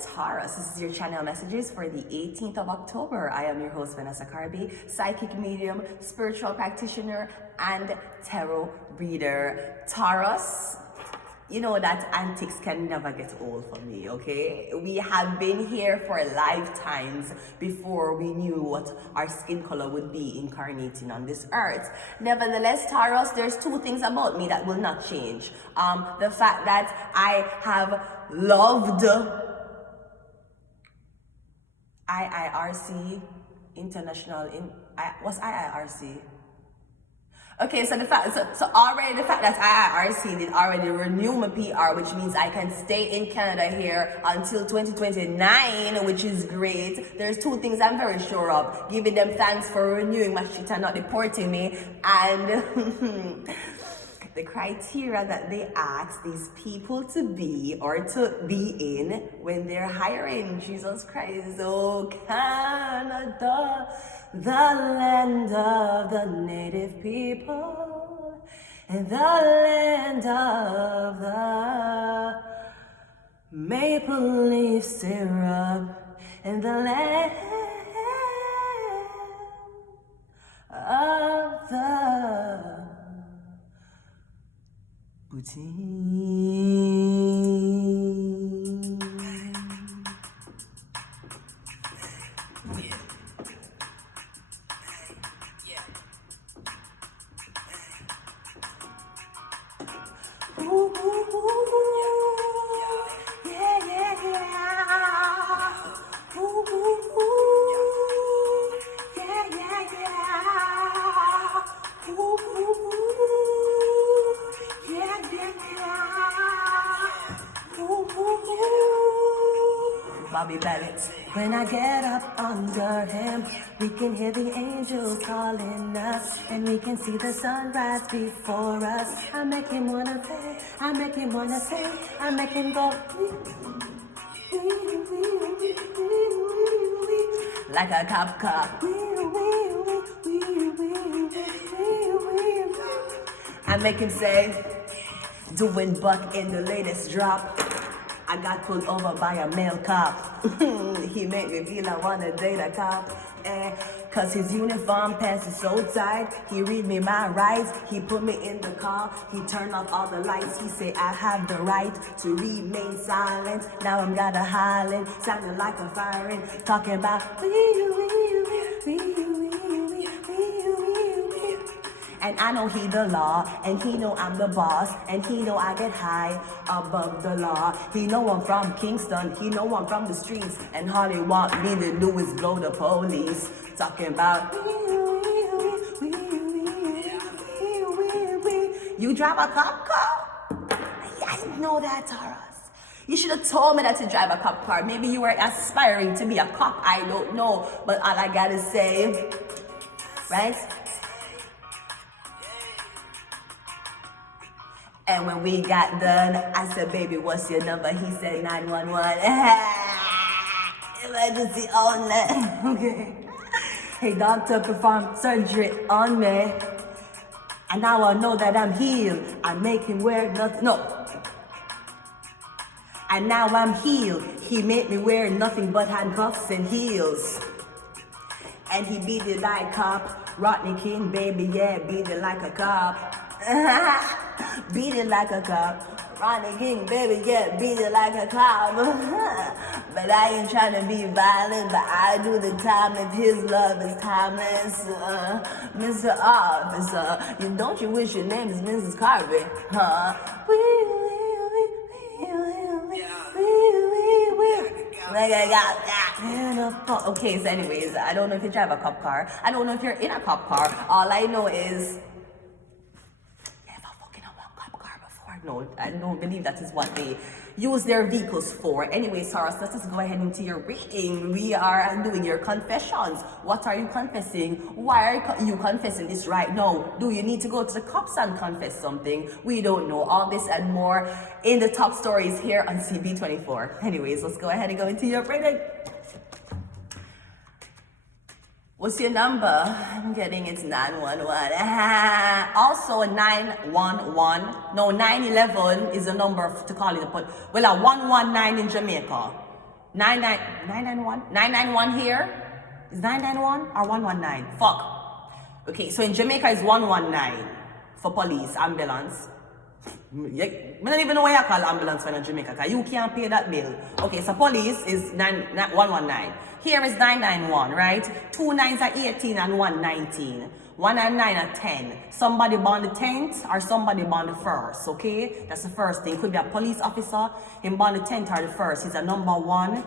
Taurus. This is your channel messages for the 18th of October. I am your host, Vanessa Carby, psychic medium, spiritual practitioner, and tarot reader. Taurus, you know that antics can never get old for me, okay? We have been here for lifetimes before we knew what our skin color would be incarnating on this earth. Nevertheless, Taurus, there's two things about me that will not change. The fact that I have loved IIRC, what's IIRC? Okay, so already the fact that IIRC did already renew my PR, which means I can stay in Canada here until 2029, which is great. There's two things I'm very sure of: giving them thanks for renewing my shit and not deporting me, and the criteria that they ask these people to be or to be in when they're hiring. Jesus Christ, oh Canada, the land of the native people, and the land of the maple leaf syrup, and the land of the poutine. Bobby Bennett. When I get up under him, we can hear the angels calling us, and we can see the sunrise before us. I make him wanna play, I make him wanna sing, I make him go like a cop car. I make him say, doing buck in the latest drop. I got pulled over by a male cop. He made me feel I wanna date a cop. Cause his uniform pants is so tight. He read me my rights. He put me in the car. He turned off all the lights. He said I have the right to remain silent. Now I'm gotta hollering, sounding like a firing, talking about and I know he the law, and he know I'm the boss, and he know I get high above the law. He know I'm from Kingston, he know I'm from the streets, and all he want me to do is blow the police. Talking about you drive a cop car? I didn't know that, Taurus. You should have told me that you drive a cop car. Maybe you were aspiring to be a cop, I don't know. But all I gotta say, right? And when we got done, I said, baby, what's your number? He said 911. Emergency only. Okay. Hey, doctor performed surgery on me. And now I know that I'm healed. I make him wear nothing. No. And now I'm healed. He made me wear nothing but handcuffs and heels. And he beat it like cop. Rodney King, baby, yeah, beat it like a cop. Beat it like a cop. Rodney King, baby, yeah, beat it like a cop. But I ain't trying to be violent, but I do the time if his love is timeless. Mr. Officer, don't you wish your name is Mrs. Carby? Huh? Okay, so anyways, I don't know if you drive a cop car. I don't know if you're in a cop car. All I know is no, I don't believe that is what they use their vehicles for. Anyway, Taurus, let's just go ahead into your reading. We are doing your confessions. What are you confessing? Why are you confessing this right now? Do you need to go to the cops and confess something? We don't know. All this and more in the top stories here on CB24. Anyways, let's go ahead and go into your reading. What's your number? I'm getting it's 911. Also 911. No, 911 is a number to call it. But well, a 119 in Jamaica. 991 here. Is 991 or 119? Fuck. Okay, so in Jamaica is 119 for police, ambulance. I don't even know why you call ambulance for in Jamaica, because you can't pay that bill. Okay, so police is 119. Here is 991, right? 2 9s are 18 and 1 19. 1 and 9 are 10. Somebody born the 10th or somebody born the 1st, okay? That's the first thing. Could be a police officer, him born the 10th or the 1st. He's a number 1.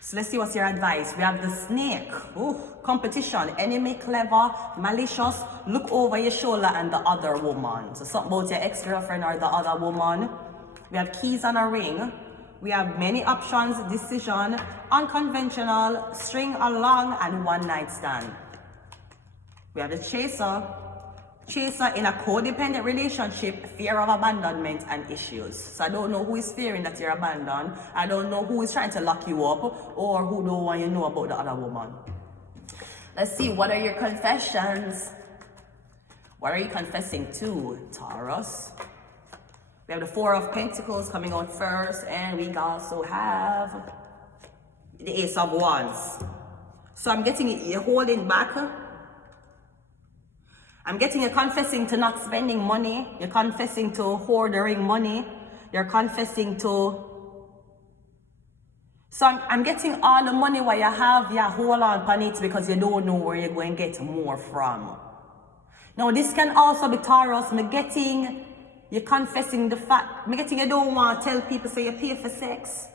So let's see what's your advice. We have the snake. Ooh, competition, enemy, clever, malicious, look over your shoulder and the other woman. So something about your ex-girlfriend or the other woman. We have keys on a ring. We have many options, decision, unconventional, string along, and one night stand. We have the chaser. Chaser in a codependent relationship, fear of abandonment and issues. So I don't know who is fearing that you're abandoned. I don't know who is trying to lock you up or who don't want you to know about the other woman. Let's see, what are your confessions? What are you confessing to, Taurus? We have the 4 of Pentacles coming out first, and we also have the Ace of Wands. So I'm getting it, you're holding back. I'm getting you confessing to not spending money. You're confessing to hoarding money. You're confessing to... So I'm getting all the money what you have, you hold on it because you don't know where you're going to get more from. Now this can also be Taurus. You're confessing the fact, I'm getting you don't want to tell people so you pay for sex.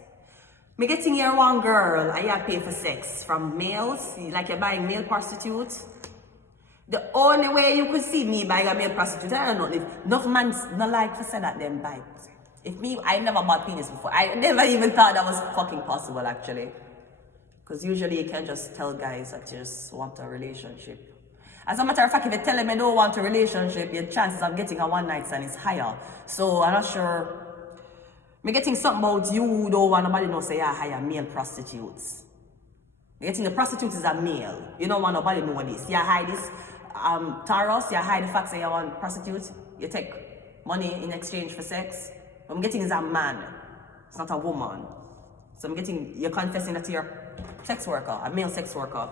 I'm getting you one girl and you pay for sex from males, like you're buying male prostitutes. The only way you could see me buying a male prostitute, I don't know if enough men not like to say that them buy. If me, I never bought penis before. I never even thought that was fucking possible actually. Because usually you can't just tell guys that you just want a relationship. As a matter of fact, if you tell them you don't want a relationship, your chances of getting a one night stand is higher. So I'm not sure. I'm getting something about you don't want nobody to say you hire male prostitutes. You're getting the prostitute is a male. You don't want nobody to know this. You hide this. Taurus, you hide the fact that you want prostitutes. You take money in exchange for sex. What I'm getting is a man. It's not a woman. So I'm getting, you're confessing that you're a sex worker, a male sex worker.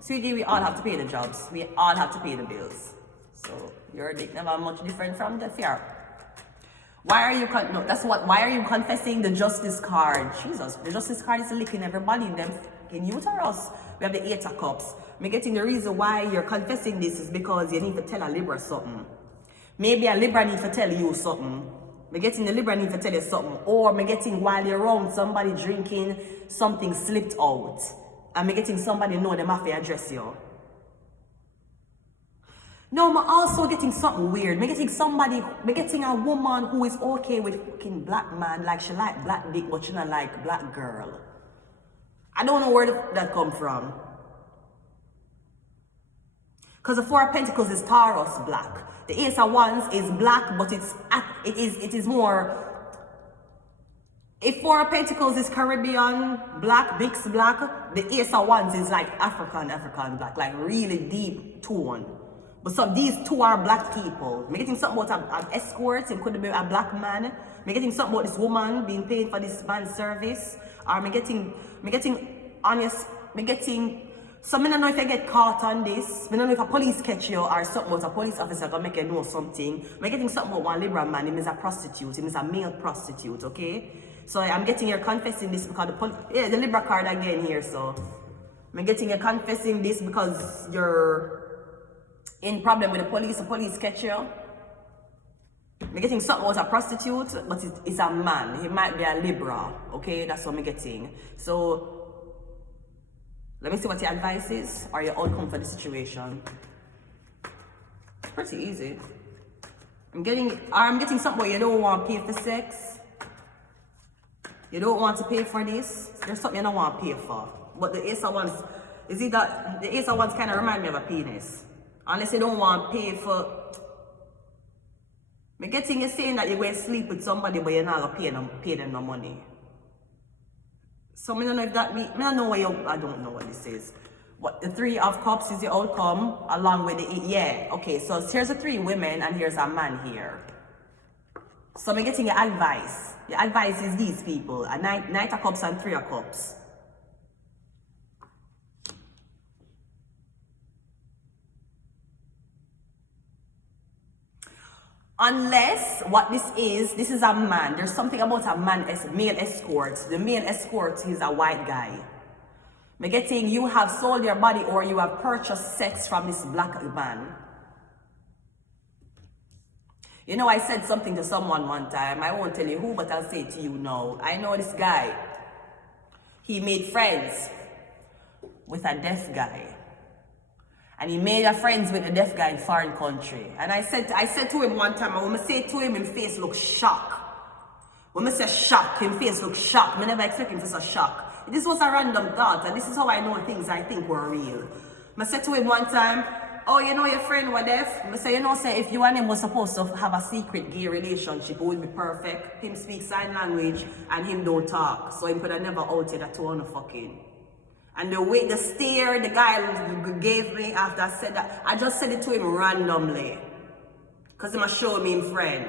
Sweetie, we all have to pay the jobs. We all have to pay the bills. So your dick never much different from the fear. Why are you why are you confessing the justice card? Jesus, the justice card is licking everybody in them fucking uterus. We have the 8 of Cups. I'm getting the reason why you're confessing this is because you need to tell a Libra something. Maybe a Libra need to tell you something. I'm getting the Libra need to tell you something. Or I'm getting while you're around somebody drinking, something slipped out. I'm getting somebody know them have to address you. No, I'm also getting something weird. I'm getting a woman who is okay with fucking black man, like she like black dick, but she not like black girl. I don't know where that come from. Because the 4 of Pentacles is Taurus black. The Ace of Wands is black, but it is more. If 4 of Pentacles is Caribbean black, mixed black, the Ace of Wands is like African black, like really deep tone. But these two are black people. I'm getting something about an escort. It could be a black man. I'm getting something about this woman being paid for this man's service. Or I'm getting honest. So I don't know if I get caught on this. I don't know if a police catch you or something about a police officer gonna make you know something. I'm getting something about one Libra man. He is a prostitute. He is a male prostitute. Okay. So I'm getting you confessing this because the Libra card again here. So I'm getting you confessing this because you're in problem with the police catch you. I'm getting something about a prostitute, but it's a man. He might be a Libra, okay? That's what I'm getting. So, let me see what your advice is or your outcome for the situation. It's pretty easy. I'm getting something about you don't want to pay for sex. You don't want to pay for this. There's something you don't want to pay for. But the Ace of Wands, the Ace of Wands kind of remind me of a penis. Unless you don't want to pay for... I'm getting you saying that you're going to sleep with somebody but you're not going to pay them no money. So I don't know if that means... I don't know what this is. What, the 3 of Cups is the outcome along with the... Yeah, okay, so here's the 3 women and here's a man here. So I'm getting your advice. Your advice is these people. A Knight of Cups and Three of Cups. Unless what this is a man. There's something about a man as male escort. The male escort is a white guy. Me getting you have sold your body or you have purchased sex from this black man. You know, I said something to someone one time. I won't tell you who, but I'll say it to you now. I know this guy. He made friends with a deaf guy. And he made a friends with a deaf guy in foreign country. And I said to him one time, and when I say to him, his face look shocked. When I say shock, his face look shocked. I never expect him to say shock. This was a random thought, and this is how I know things I think were real. I said to him one time, oh, you know your friend was deaf? I said, you know, say if you and him was supposed to have a secret gay relationship, it would be perfect. Him speak sign language and him don't talk. So he could have never outed that two on the fucking. And the way, the stare the guy gave me after I said that, I just said it to him randomly. Because he must show me him friend.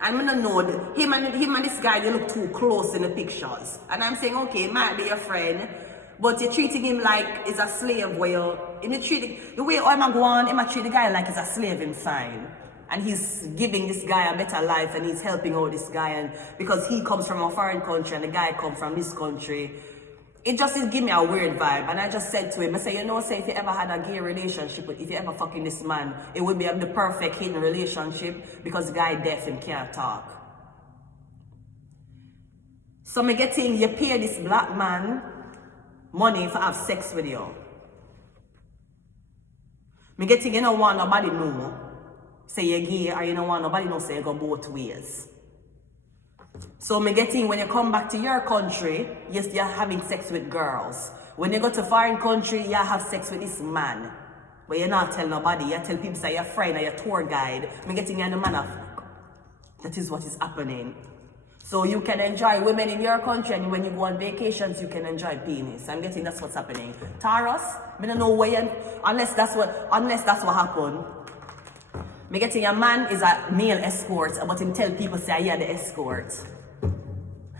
And I don't know, him and this guy, they look too close in the pictures. And I'm saying, okay, it might be your friend, but you're treating him like he's a slave. Well, the way I'm going, he might treat the guy like he's a slave, him fine. And he's giving this guy a better life and he's helping out this guy. And because he comes from a foreign country and the guy comes from this country, it just give me a weird vibe. And I just said to him, I said, you know, say if you ever had a gay relationship, if you ever fucking this man, it would be the perfect hidden relationship because the guy deaf and can't talk. So me getting, you pay this black man money to have sex with you. Me getting, you don't want nobody know, say you're gay, or you don't want nobody know, say you go both ways. So me getting, when you come back to your country, yes, you're having sex with girls. When you go to foreign country, you have sex with this man. But you're not tell nobody, you tell people say you're friend or your tour guide. Me getting you the man of that is what is happening. So you can enjoy women in your country, and when you go on vacations, you can enjoy penis. I'm getting that's what's happening. Taurus, me don't know where unless that's what happened. Me getting a man is a male escort, but him tell people say yeah the escort.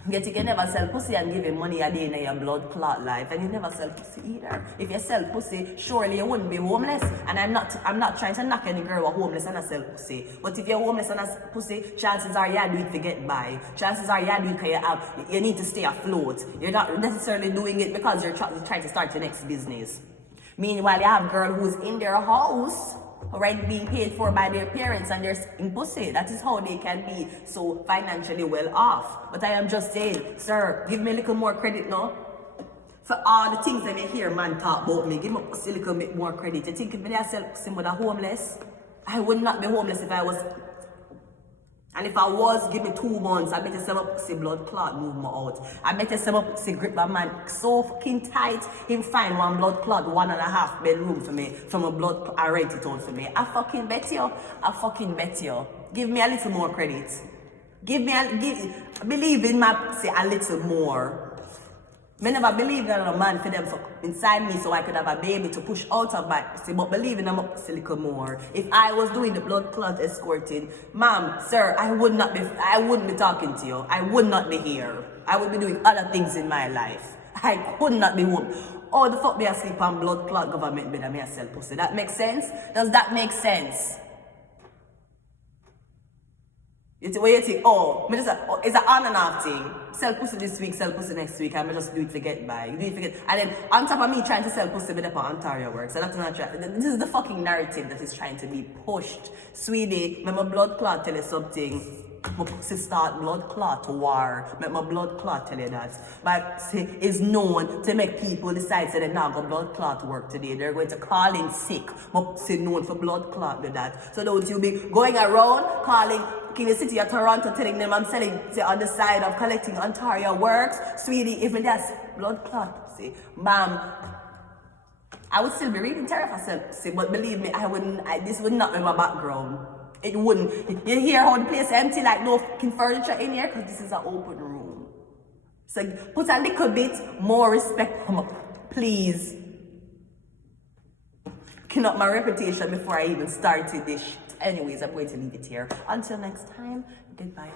Yet you can never sell pussy and give him money a day in your blood clot life, and you never sell pussy either. If you sell pussy, surely you wouldn't be homeless. And I'm not trying to knock any girl who homeless and I sell pussy. But if you're homeless and a pussy, chances are you do it to get by. Chances are you do it because you need to stay afloat. You're not necessarily doing it because you're trying to start your next business. Meanwhile, you have a girl who's in their house, already being paid for by their parents, and they're in pussy. That is how they can be so financially well off. But I am just saying, sir, give me a little more credit now. For all the things that I hear man talk about me, give me a little bit more credit. You think if I sell pussy with a homeless, I would not be homeless if I was. And if I was, give me 2 months, I better sell up pussy blood clot move me out. I better sell up pussy grip my man so fucking tight, him find one blood clot 1.5 bedroom for me, from a blood clot, I rent it out for me. I fucking bet you. Give me a little more credit. Believe in my pussy a little more. I never believed in a man for them inside me so I could have a baby to push out of my pussy, but believe in them a little more. If I was doing the blood clot escorting, ma'am, sir, I wouldn't be talking to you. I would not be here. I would be doing other things in my life. I could not be home. Oh, the fuck me asleep on blood clot government bed and me a sell pussy. That makes sense? Does that make sense? It's where you think, it's an on and off thing. Sell pussy this week, sell pussy next week, and I just do it to get by. And then on top of me trying to sell pussy with Ontario works, so that's not trying. This is the fucking narrative that is trying to be pushed. Sweetie, my blood clot tell you something. My pussy start blood clot war. Make my blood clot tell you that. But see, it's known to make people decide that they're not going to blood clot work today. They're going to call in sick. My pussy known for blood clot do that. So don't you be going around calling in the city of Toronto telling them I'm selling on the side of collecting Ontario works. Sweetie, even that's blood clot, see, ma'am, I would still be reading tarot if I said, see, but believe me, this would not be my background. It wouldn't. You hear how the place empty, like no fucking furniture in here, because this is an open room. So put a little bit more respect on my, please. Clean up my reputation before I even started this shit. Anyways, I'm going to leave it here. Until next time, goodbye.